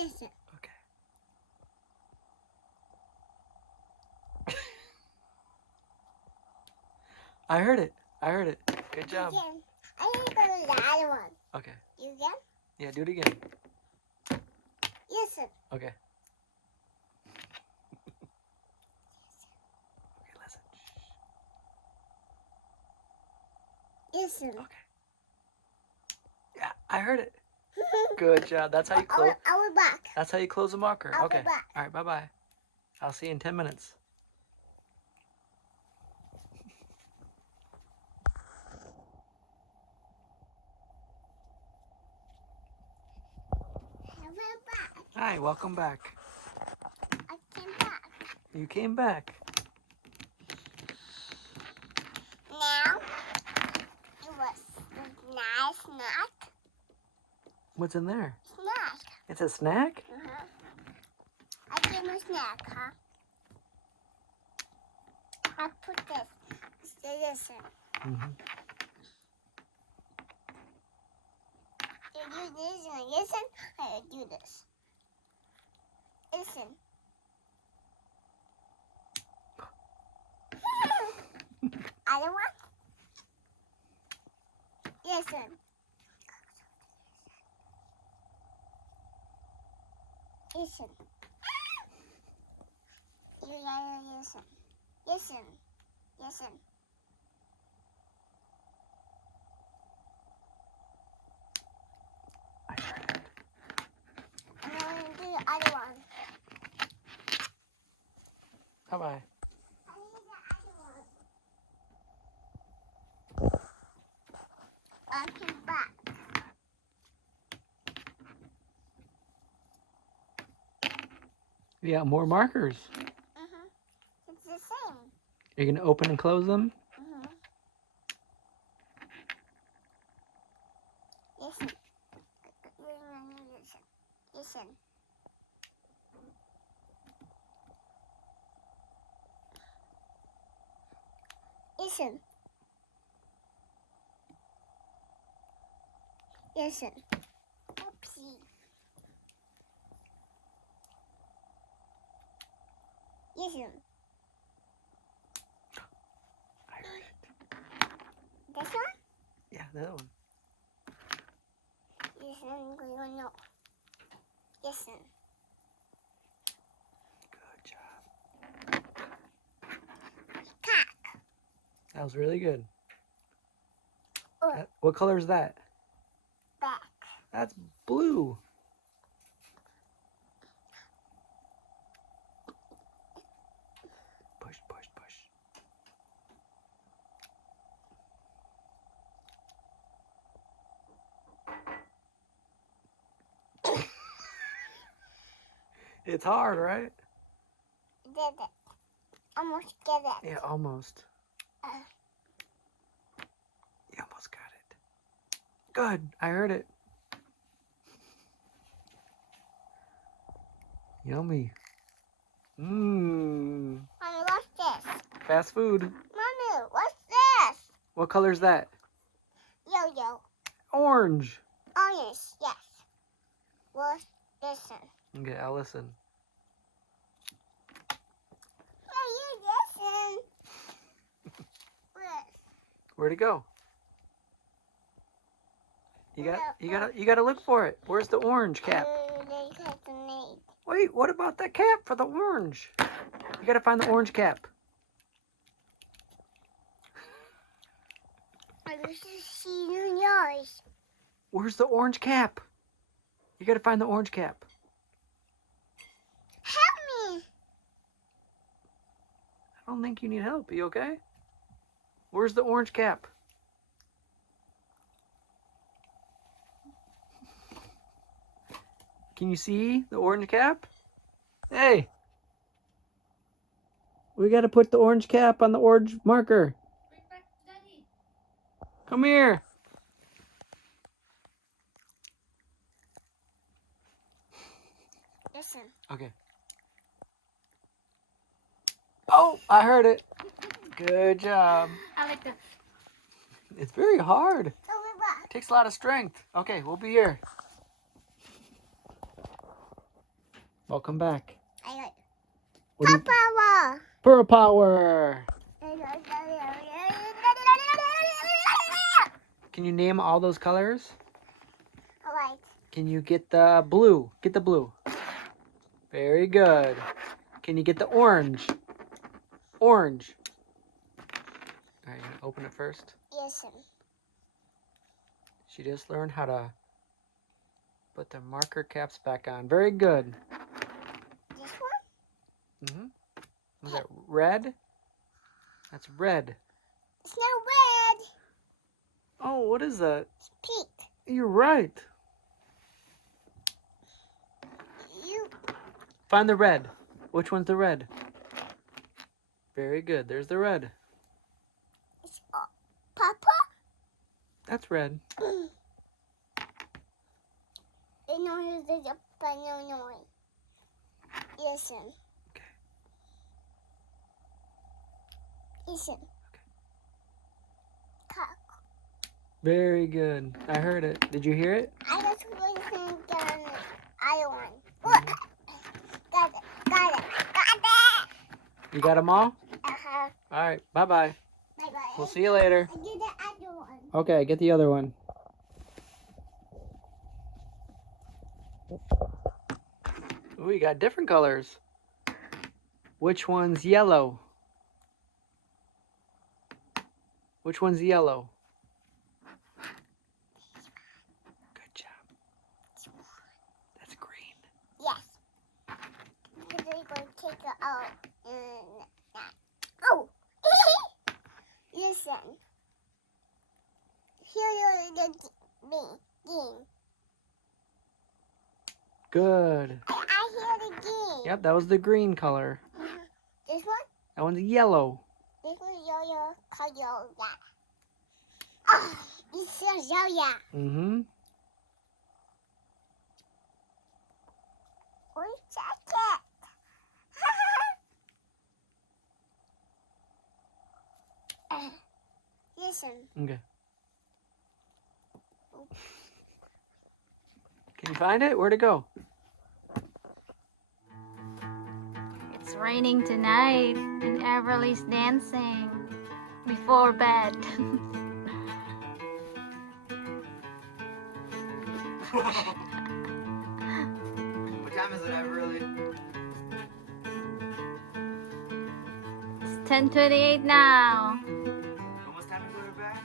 Listen. Okay. I heard it. I heard it. Good job. Again. I need to go to the other one. Okay. You again? Yeah, do it again. Listen. Okay. Okay, listen. Listen. Okay. Yeah, I heard it. Good job. That's how you close. I'll be back. That's how you close a marker. I'll Okay. be back. All right. Bye-bye. I'll see you in 10 minutes. I'll be back. Hi. Welcome back. I came back. You came back. Now, it was a nice snack. What's in there? Snack. It's a snack? Uh-huh. I gave him a snack, huh? I put this. Listen. Mm-hmm. You do this and listen. I do this. Listen. Other one. Listen. Listen. You gotta listen. Listen. Listen. I heard it. And then we do the other one. Bye-bye. I need the other one. I came back. Yeah, more markers. It's the same. You're going to open and close them? Listen. Listen. Listen. Listen. Listen. Oopsie. Listen. I heard it. This one? Yeah, that one. Listen. No. Listen. Good job. Cock. That was really good. Oh. What color is that? Back. That's blue. Push, push, push. It's hard, right? Did it. Almost get it. Yeah, almost. Uh, You almost got it. Good. I heard it. Yummy. Mmm. Mommy, what's this? Fast food. Mommy, what's this? What color is that? Yo-yo. Orange. Orange, yes. Well, listen. Okay, I'll listen. Hey, you listen. Yes. Where'd it go? You gotta look for it. Where's the orange cap? Wait, what about that cap for the orange? You gotta find the orange cap. I wish to see yours. Where's the orange cap? You gotta find the orange cap. Help me. I don't think you need help. Are you okay? Where's the orange cap? Can you see the orange cap? Hey! We gotta put the orange cap on the orange marker. Come here. Listen. Okay. Oh, I heard it. Good job. I like that. It's very hard. So we're back. Takes a lot of strength. Okay, we'll be here. Welcome back. I got What do you- power. Purr power. Can you name all those colors? Alright. Can you get the blue? Get the blue. Very good. Can you get the orange? Orange. All right, you gonna open it first? Yes. She just learned how to put the marker caps back on. Very good. This one? Was that red? That's red. It's not red. Oh, what is that? It's pink. You're right. You. Find the red. Which one's the red? Very good. There's the red. It's Papa. That's red. No, there's a banana. Listen. Okay. Listen. Cock. Very good. I heard it. Did you hear it? I just listen down the other one. Look. Got it. Got it. Got it. You got them all? Uh-huh. All right. Bye-bye. Bye-bye. We'll see you later. I did the other one. Okay, get the other one. Ooh, you got different colors. Which one's yellow? Which one's yellow? Good job. That's green. Yes. Because we're going to take it out. Oh! Listen. Here is the game. Good. I hear the game. Yep, that was the green color. This one? That one's yellow. This one yellow color. Oh, it's yellow. Mm-hmm. We check it. Listen. Okay. Can you find it? Where'd it go? It's raining tonight and Everly's dancing before bed. What time is it, Everly? It's 10:28 now. Almost time to put her back?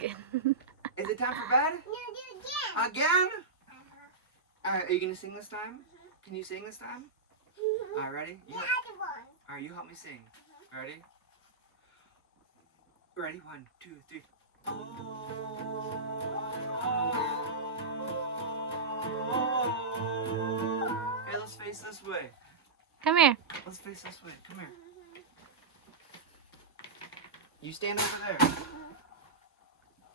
again. Is it time for bed? No, do again. Again? Alright, are you gonna sing this time? Can you sing this time? Alright, ready? The other one. Alright, you help me sing. Ready? Ready? 1, 2, 3. Hey, let's face this way. Come here. Let's face this way. Come here. You stand over there.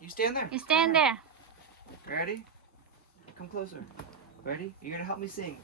You stand there. You stand there. Ready? Come closer. Ready? You're gonna help me sing.